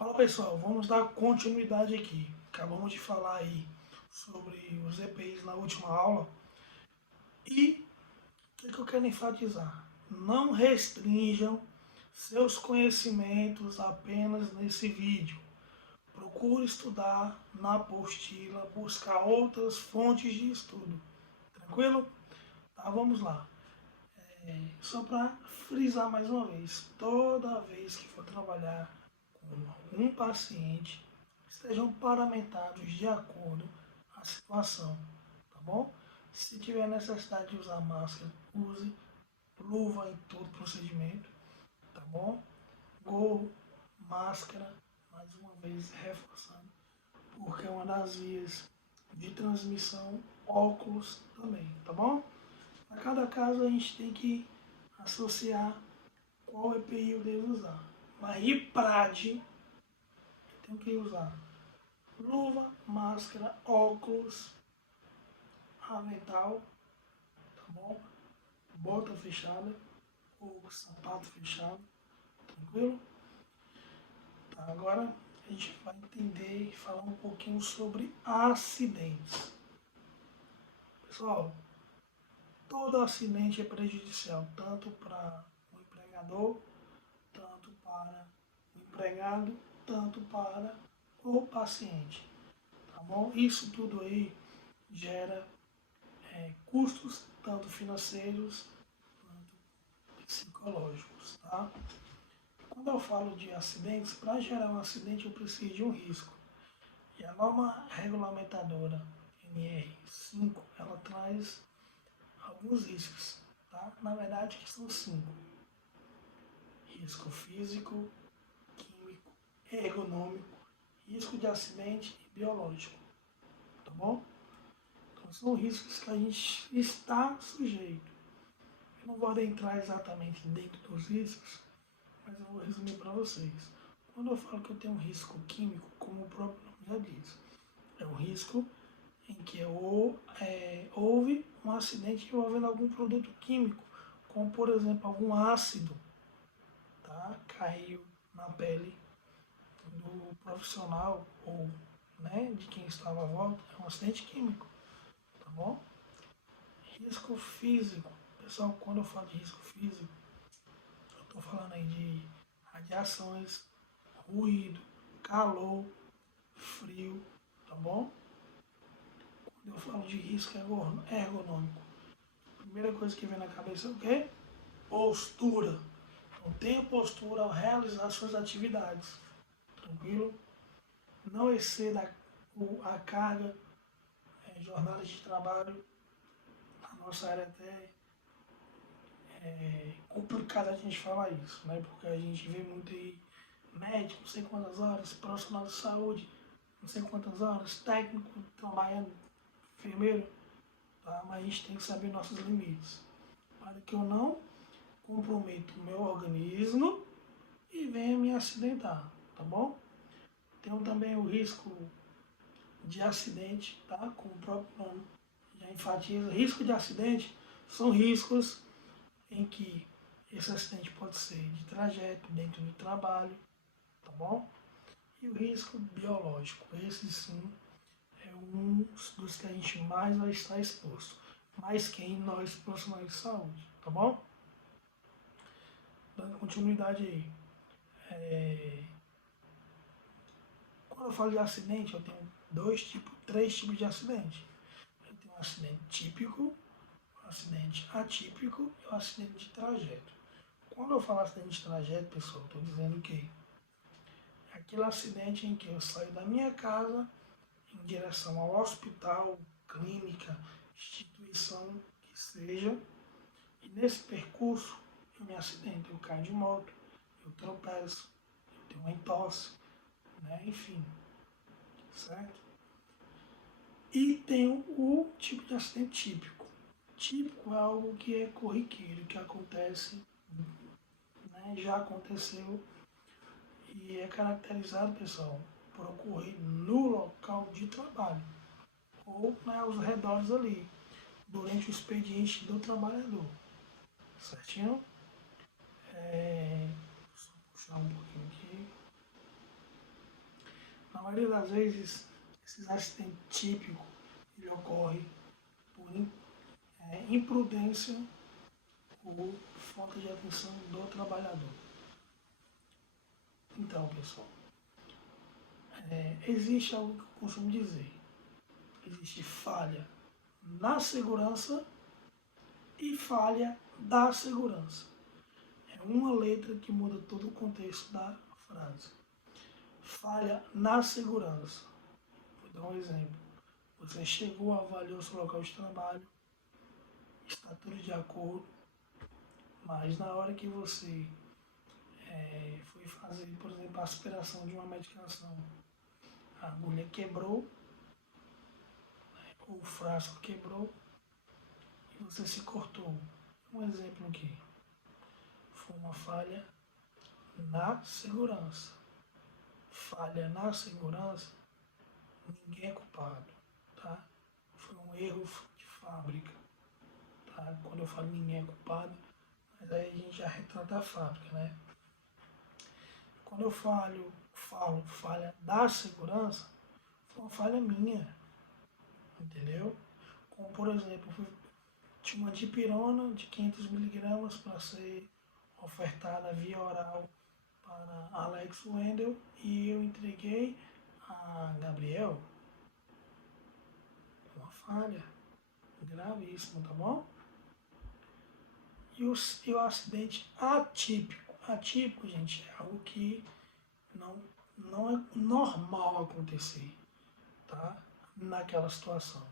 Fala pessoal, vamos dar continuidade aqui. Acabamos de falar aí sobre os EPIs na última aula e o que eu quero enfatizar? Não restringam seus conhecimentos apenas nesse vídeo. Procure estudar na apostila, buscar outras fontes de estudo. Tranquilo? Tá, vamos lá. Só para frisar mais uma vez, toda vez que for trabalhar com algum paciente, estejam paramentados de acordo com a situação, tá bom? Se tiver necessidade de usar máscara, use luva em todo procedimento, tá bom? Gorro, máscara, mais uma vez reforçando, porque é uma das vias de transmissão, óculos também, tá bom? A cada caso a gente tem que associar qual EPI eu devo usar. Mas de PRAD, tem que usar luva, máscara, óculos, avental, tá bom? Bota fechada ou sapato fechado, tranquilo? Tá, agora a gente vai entender e falar um pouquinho sobre acidentes. Pessoal, todo acidente é prejudicial, tanto para o empregador, tanto para o empregado, tanto para o paciente, tá bom? Isso tudo aí gera custos tanto financeiros quanto psicológicos, tá? Quando eu falo de acidentes, para gerar um acidente eu preciso de um risco. E a norma regulamentadora NR5, ela traz alguns riscos, tá? Na verdade, que são 5. Risco físico, químico, ergonômico, risco de acidente e biológico, tá bom? Então são riscos que a gente está sujeito. Eu não vou entrar exatamente dentro dos riscos, mas eu vou resumir para vocês. Quando eu falo que eu tenho um risco químico, como o próprio nome já diz, é um risco em que houve um acidente envolvendo algum produto químico, como por exemplo algum ácido, tá? Caiu na pele do profissional ou de quem estava à volta, é um acidente químico, tá bom? Risco físico. Pessoal, quando eu falo de risco físico, eu estou falando aí de radiações, ruído, calor, frio, tá bom? Quando eu falo de risco ergonômico, a primeira coisa que vem na cabeça é o quê? Postura. Então tenha postura ao realizar suas atividades, tranquilo? Não exceda a carga, jornada de trabalho. A nossa área até é complicado a gente falar isso, né? Porque a gente vê muito aí médico, não sei quantas horas, profissional de saúde, não sei quantas horas, técnico trabalhando, enfermeiro, tá? Mas a gente tem que saber nossos limites, para que eu não comprometa o meu organismo e venha me acidentar, tá bom? Tem também o risco de acidente, tá? Como o próprio nome já enfatiza, risco de acidente são riscos em que esse acidente pode ser de trajeto, dentro do trabalho, tá bom? E o risco biológico, esse sim é um dos que a gente mais vai estar exposto. Mais quem nós profissionais de saúde, tá bom? Dando continuidade aí. Quando eu falo de acidente, eu tenho três tipos de acidente. Eu tenho um acidente típico, um acidente atípico e um acidente de trajeto. Quando eu falo acidente de trajeto, pessoal, estou dizendo que é aquele acidente em que eu saio da minha casa em direção ao hospital, clínica, instituição que seja, e nesse percurso eu me acidento, eu caio de moto, eu tropeço, eu tenho uma entorse, enfim, certo? E tem o tipo de acidente típico. Típico é algo que é corriqueiro, que acontece, já aconteceu e é caracterizado, pessoal, por ocorrer no local de trabalho ou aos redores ali, durante o expediente do trabalhador. Certinho? Só puxar um pouquinho aqui. maioria das vezes, esses acidentes típicos, ele ocorre por imprudência ou falta de atenção do trabalhador. Então, pessoal, existe algo que eu costumo dizer. Existe falha na segurança e falha da segurança. É uma letra que muda todo o contexto da frase. Falha na segurança. Vou dar um exemplo. Você chegou, avaliou seu local de trabalho, está tudo de acordo, mas na hora que você foi fazer, por exemplo, a aspiração de uma medicação, a agulha quebrou, ou o frasco quebrou, e você se cortou. Um exemplo aqui. Foi uma falha na segurança. Falha na segurança, ninguém é culpado, tá? Foi um erro de fábrica, tá? Quando eu falo ninguém é culpado, mas aí a gente já retrata a fábrica, né? Quando eu falo falha da segurança, foi uma falha minha, entendeu? Como, por exemplo, tinha uma dipirona de 500 miligramas para ser ofertada via oral para Alex Wendel e eu entreguei a Gabriel. Uma falha gravíssima, tá bom? E o acidente atípico. Atípico, gente, é algo que não é normal acontecer, tá? Naquela situação.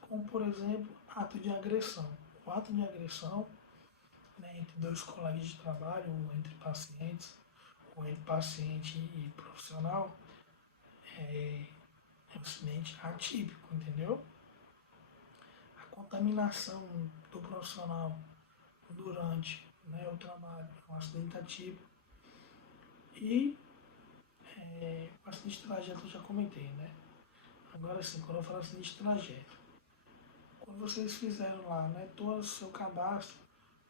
Como, por exemplo, ato de agressão. O ato de agressão, né, entre dois colegas de trabalho, ou entre pacientes, ou entre paciente e profissional, é um acidente atípico, entendeu? A contaminação do profissional durante, né, o trabalho é um acidente atípico. E o acidente de trajeto eu já comentei, né? Agora sim, quando eu falo acidente de trajeto, quando vocês fizeram lá, né, todo o seu cadastro,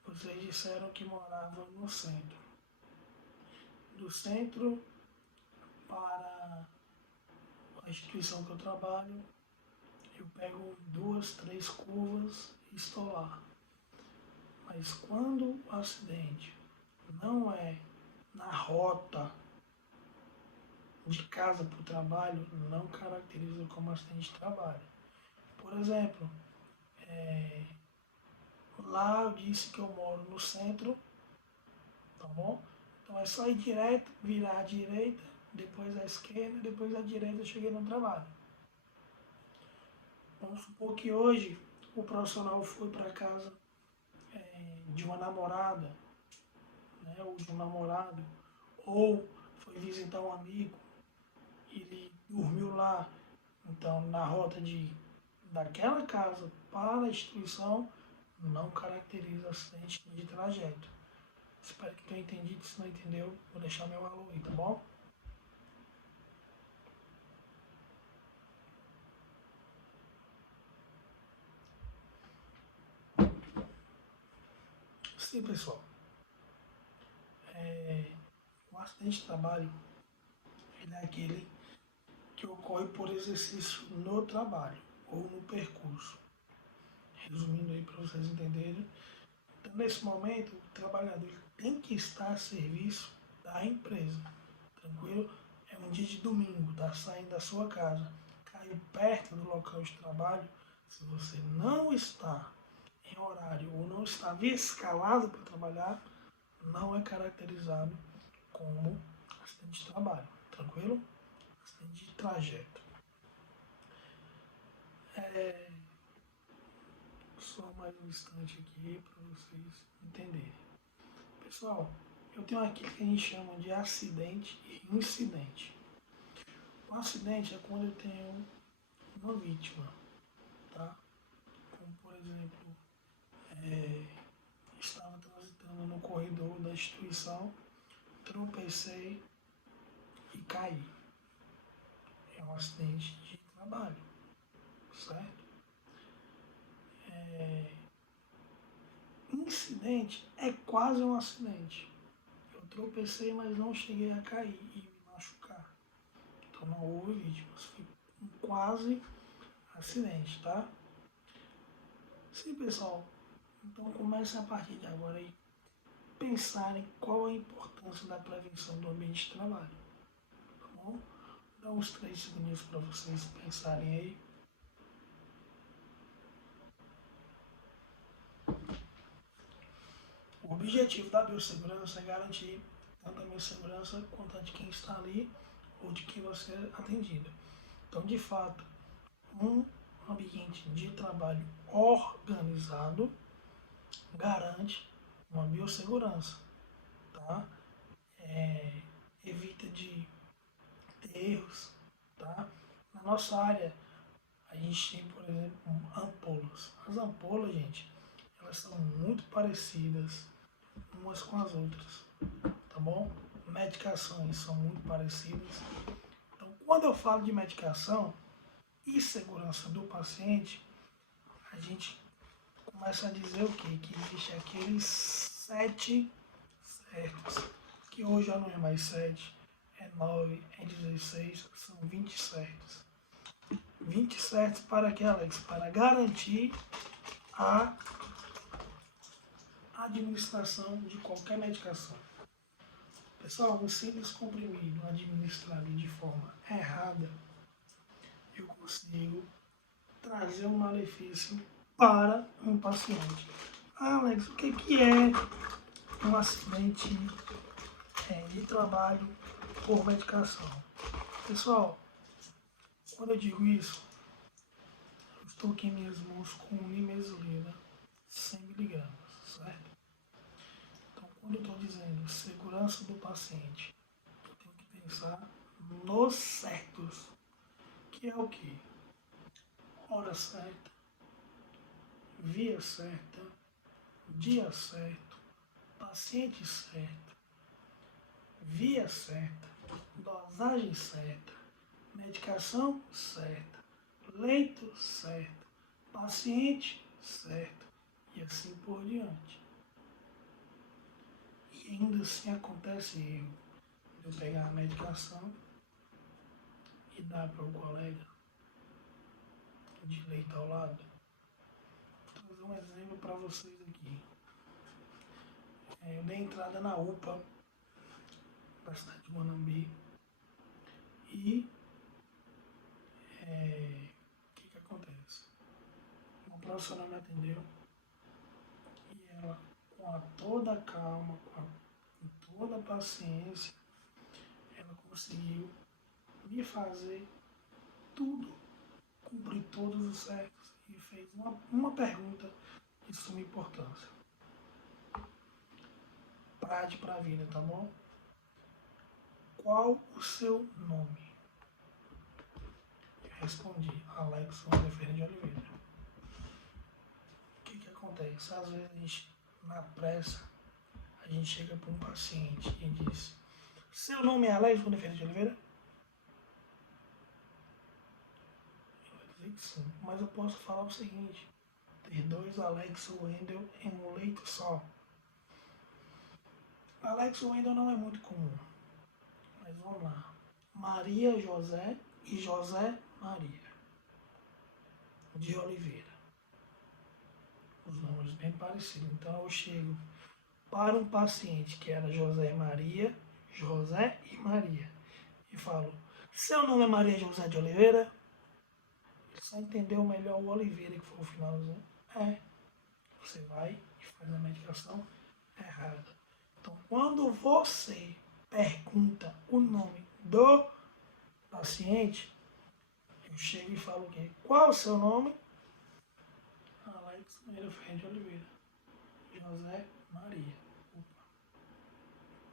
vocês disseram que moravam no centro. Do centro para a instituição que eu trabalho, eu pego 2, 3 curvas e estou lá. Mas quando o acidente não é na rota de casa para o trabalho, não caracteriza como acidente de trabalho. Por exemplo, lá eu disse que eu moro no centro, tá bom? Então é só ir direto, virar à direita, depois à esquerda, depois à direita eu cheguei no trabalho. Vamos supor que hoje o profissional foi para casa de uma namorada, né, ou de um namorado, ou foi visitar um amigo, ele dormiu lá. Então, na rota daquela casa para a instituição, não caracteriza acidente de trajeto. Espero que tenha entendido. Se não entendeu, vou deixar meu alô aí, tá bom? Sim, pessoal. O acidente de trabalho ele é aquele que ocorre por exercício no trabalho ou no percurso. Resumindo aí para vocês entenderem. Então, nesse momento, o trabalhador tem que estar a serviço da empresa. Tranquilo? É um dia de domingo, tá saindo da sua casa, caiu perto do local de trabalho. Se você não está em horário ou não está escalado para trabalhar, não é caracterizado como acidente de trabalho. Tranquilo? Acidente de trajeto. Só mais um instante aqui para vocês entenderem. Pessoal, eu tenho aquilo que a gente chama de acidente e incidente. O acidente é quando eu tenho uma vítima, tá? Como, por exemplo, estava transitando no corredor da instituição, tropecei e caí. É um acidente de trabalho, certo? Incidente é quase um acidente. Eu tropecei, mas não cheguei a cair e me machucar. Então não houve vítimas, foi um quase acidente, tá? Sim, pessoal. Então comece a partir de agora aí pensarem qual a importância da prevenção do ambiente de trabalho, tá bom? Dá uns 3 segundos para vocês pensarem aí. O objetivo da biossegurança é garantir tanto a minha segurança quanto a de quem está ali ou de quem vai ser atendido. Então, de fato, um ambiente de trabalho organizado garante uma biossegurança, tá? Evita de ter erros, tá? Na nossa área, a gente tem, por exemplo, ampolas. As ampolas, gente, elas são muito parecidas umas com as outras, tá bom? Medicações são muito parecidas. Então, quando eu falo de medicação e segurança do paciente, a gente começa a dizer o quê? Que existe aqueles 7 certos, que hoje já não é mais 7, é 9, é 16, são 20 certos. 20 certos para que, Alex? Para garantir a administração de qualquer medicação. Pessoal, um simples comprimido administrado de forma errada, eu consigo trazer um malefício para um paciente. Alex, o que é um acidente de trabalho por medicação? Pessoal, quando eu digo isso, eu estou aqui em minhas mãos com nimesulida 100 mg, certo? Então, quando eu estou dizendo segurança do paciente, eu tenho que pensar nos certos, que é o que? Hora certa, via certa, dia certo, paciente certo, via certa, dosagem certa, medicação certa, leito certo, paciente certo e assim por diante. E ainda assim acontece erro de eu pegar a medicação e dar para o colega de leito ao lado. Vou trazer um exemplo para vocês aqui. Eu dei entrada na UPA da cidade de Guanambi e o que acontece? Uma profissional me atendeu e ela, com toda a calma, com toda a paciência, ela conseguiu me fazer tudo, cumprir todos os certos e fez uma pergunta de suma importância. Prate para a vida, tá bom? Qual o seu nome? Eu respondi, Alex Ferreira de Oliveira. O que acontece? Às vezes a gente, na pressa, a gente chega para um paciente e diz: seu nome é Alex Ferreira de Oliveira? Ele vai dizer que sim, mas eu posso falar o seguinte: ter 2 Alex Wendel em um leito só. Alex Wendel não é muito comum, mas vamos lá. Maria José e José Maria de Oliveira. Os nomes bem parecidos. Então eu chego para um paciente que era José e Maria, e falo: seu nome é Maria José de Oliveira? Ele só entendeu melhor o Oliveira, que foi o finalzinho. Você vai e faz a medicação errada. Então, quando você pergunta o nome do paciente, eu chego e falo o quê? Qual é o seu nome? Alex Ferreira de Oliveira. José Maria.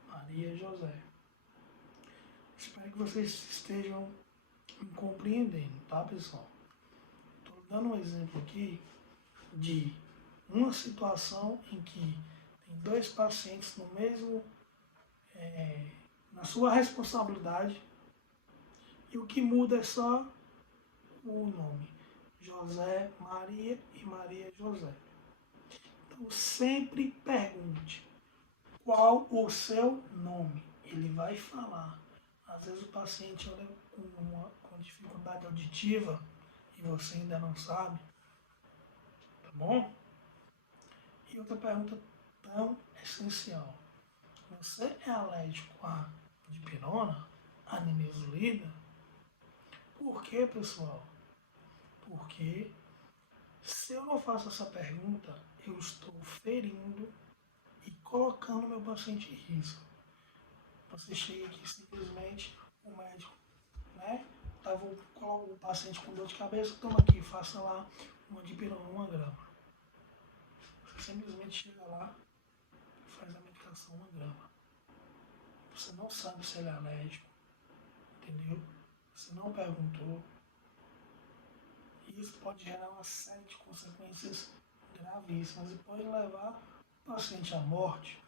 Maria José. Espero que vocês estejam me compreendendo, tá, pessoal? Estou dando um exemplo aqui de uma situação em que tem 2 pacientes no mesmo, na sua responsabilidade, e o que muda é só o nome: José Maria e Maria José. Então sempre pergunte qual o seu nome. Ele vai falar: Às vezes o paciente anda com dificuldade auditiva e você ainda não sabe, tá bom? E outra pergunta tão essencial. Você é alérgico à dipirona, à nimesulida? Por quê, pessoal? Porque se eu não faço essa pergunta, eu estou ferindo e colocando meu paciente em risco. Você chega aqui simplesmente, o médico, né? Tava o paciente com dor de cabeça, toma aqui, faça lá uma dipirona, 1 grama. Você simplesmente chega lá e faz a medicação 1 grama. Você não sabe se ele é alérgico, entendeu? Você não perguntou. E isso pode gerar uma série de consequências gravíssimas e pode levar o paciente à morte,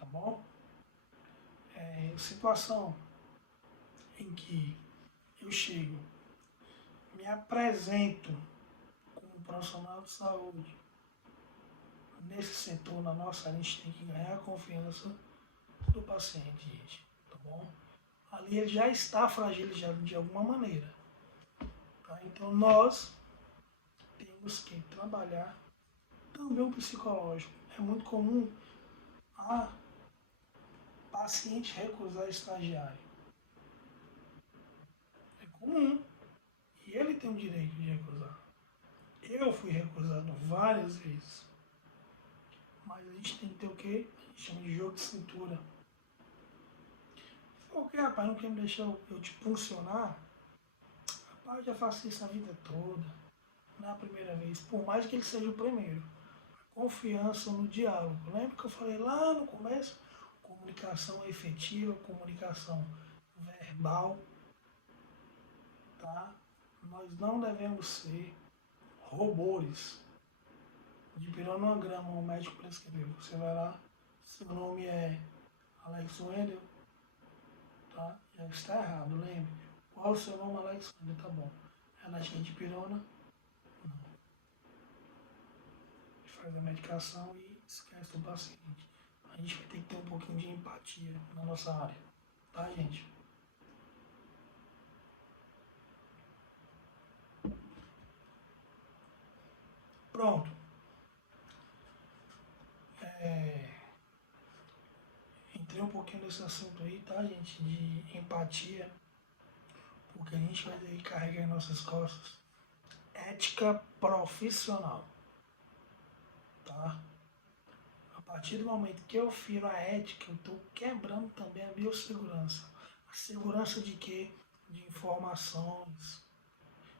tá bom? Situação em que eu chego, me apresento como profissional de saúde. Nesse setor, na nossa área, a gente tem que ganhar a confiança do paciente, gente, tá bom? Ali ele já está fragilizado de alguma maneira, tá? Então nós temos que trabalhar também o psicológico. É muito comum a paciente recusar estagiário. É comum. E ele tem o direito de recusar. Eu fui recusado várias vezes. Mas a gente tem que ter o quê? A gente chama de jogo de cintura. Por que, rapaz, não quer me deixar eu te funcionar? Rapaz, eu já faço isso a vida toda. Não é a primeira vez. Por mais que ele seja o primeiro. Confiança no diálogo. Lembra que eu falei lá no começo? Comunicação efetiva, comunicação verbal, tá? Nós não devemos ser robôs. Dipirona 1 grama, o médico prescreveu. Você vai lá, seu nome é Alex Wendel, tá? Já está errado, lembre. Qual o seu nome, Alex Wendel? Tá bom. Relatinha de dipirona? Não. Faz a medicação e esquece do paciente. A gente vai ter que ter um pouquinho de empatia na nossa área, tá, gente? Pronto. Entrei um pouquinho nesse assunto aí, tá, gente? De empatia, porque a gente vai ter que carregar em nossas costas ética profissional, tá? A partir do momento que eu firo a ética, eu estou quebrando também a biossegurança. A segurança de quê? De informações,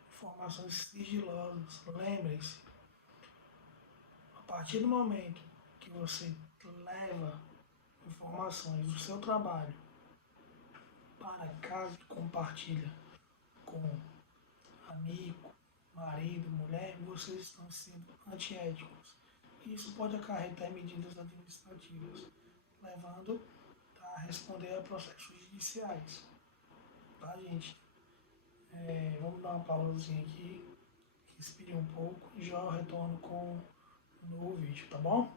informações sigilosas. Lembrem-se, a partir do momento que você leva informações do seu trabalho para casa e compartilha com amigo, marido, mulher, vocês estão sendo antiéticos. Isso pode acarretar medidas administrativas, levando a responder a processos judiciais. Tá, gente? Vamos dar uma pausazinha aqui, respirar um pouco e já retorno com um novo vídeo, tá bom?